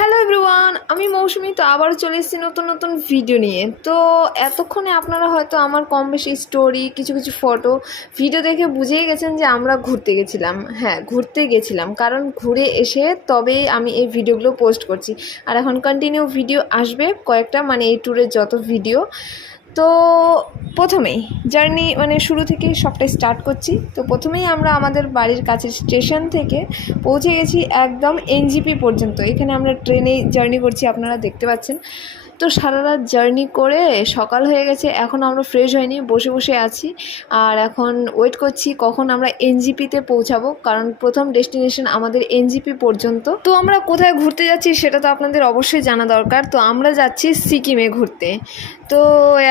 Hello everyone, আমি মৌসুমি। তো আবারও চলে এসেছি নতুন নতুন ভিডিও নিয়ে। তো এতক্ষণে আপনারা হয়তো আমার কম বেশি স্টোরি, কিছু কিছু ফটো, ভিডিও দেখে বুঝেই গেছেন যে আমরা ঘুরতে গেছিলাম। হ্যাঁ, ঘুরতে গেছিলাম, কারণ ঘুরে এসে তবেই আমি এই ভিডিওগুলো পোস্ট করছি। আর এখন কন্টিনিউ ভিডিও আসবে কয়েকটা, মানে এই ট্যুরের যত ভিডিও। তো প্রথমেই জার্নি মানে শুরু থেকেই সবটাই স্টার্ট করছি। তো প্রথমেই আমরা আমাদের বাড়ির কাছের স্টেশন থেকে পৌঁছে গেছি একদম এনজিপি পর্যন্ত। এখানে আমরা ট্রেনেই জার্নি করছি, আপনারা দেখতে পাচ্ছেন। তো সারা রাত জার্নি করে সকাল হয়ে গেছে, এখন আমরা ফ্রেশ হয়নি, বসে বসে আছি। আর এখন ওয়েট করছি কখন আমরা এনজিপিতে পৌঁছাবো, কারণ প্রথম ডেস্টিনেশন আমাদের এনজিপি পর্যন্ত। তো আমরা কোথায় ঘুরতে যাচ্ছি সেটা তো আপনাদের অবশ্যই জানা দরকার। তো আমরা যাচ্ছি সিকিমে ঘুরতে। তো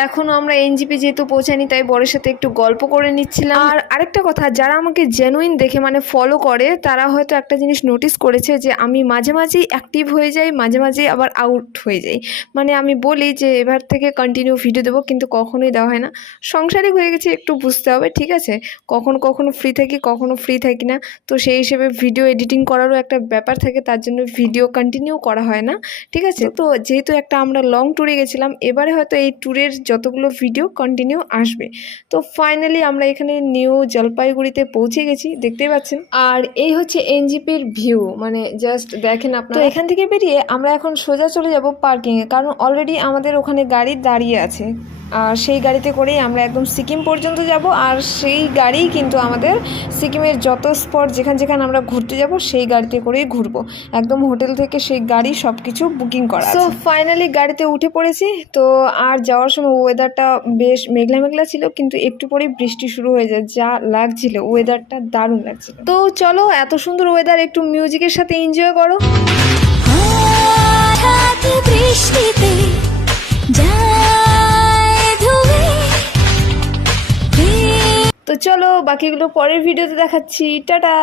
এখনও আমরা এনজিপি যেহেতু পৌঁছাইনি, তাই বরের সাথে একটু গল্প করে নিচ্ছিলাম। আর আরেকটা কথা, যারা আমাকে জেনুইন দেখে মানে ফলো করে, তারা হয়তো একটা জিনিস নোটিস করেছে যে আমি মাঝে মাঝেই অ্যাক্টিভ হয়ে যাই, মাঝে মাঝেই আবার আউট হয়ে যাই। মানে আমি বলি যে এবার থেকে কন্টিনিউ ভিডিও দেবো, কিন্তু কখনোই দেওয়া হয় না। সংসারিক হয়ে গেছে, একটু বুঝতে হবে, ঠিক আছে? কখনো ফ্রি থাকি, কখনো ফ্রি থাকি না। তো সেই হিসেবে ভিডিও এডিটিং করারও একটা ব্যাপার থাকে, তার জন্য ভিডিও কন্টিনিউ করা হয় না, ঠিক আছে? তো যেহেতু একটা আমরা লং ট্যুরে গেছিলাম, এবারে হয়তো এই ট্যুরের যতগুলো ভিডিও কন্টিনিউ আসবে। তো ফাইনালি আমরা এখানে নিউ জলপাইগুড়িতে পৌঁছে গেছি, দেখতেই পাচ্ছেন। আর এই হচ্ছে এনজিপির ভিউ, মানে জাস্ট দেখেন আপনারা। তো এখান থেকে বেরিয়ে আমরা এখন সোজা চলে যাব পার্কিংয়ে, কারণ অলরেডি আমাদের ওখানে গাড়ি দাঁড়িয়ে আছে। আর সেই গাড়িতে করেই আমরা একদম সিকিম পর্যন্ত যাব। আর সেই গাড়িই কিন্তু আমাদের সিকিমের যত স্পট যেখানে আমরা ঘুরতে যাব, সেই গাড়িতে করেই ঘুরবো। একদম হোটেল থেকে সেই গাড়ি সব কিছু বুকিং করা। তো ফাইনালি গাড়িতে উঠে পড়েছি। তো আর যাওয়ার সময় ওয়েদারটা বেশ মেঘলা মেঘলা ছিল, কিন্তু একটু পরেই বৃষ্টি শুরু হয়ে যায়। যা লাগছিল, ওয়েদারটা দারুণ লাগছিল। তো চলো, এত সুন্দর ওয়েদার একটু মিউজিকের সাথে এনজয় করো। বৃষ্টিতে তো চলো, বাকিগুলো পরের ভিডিওতে দেখাচ্ছি। টাটা।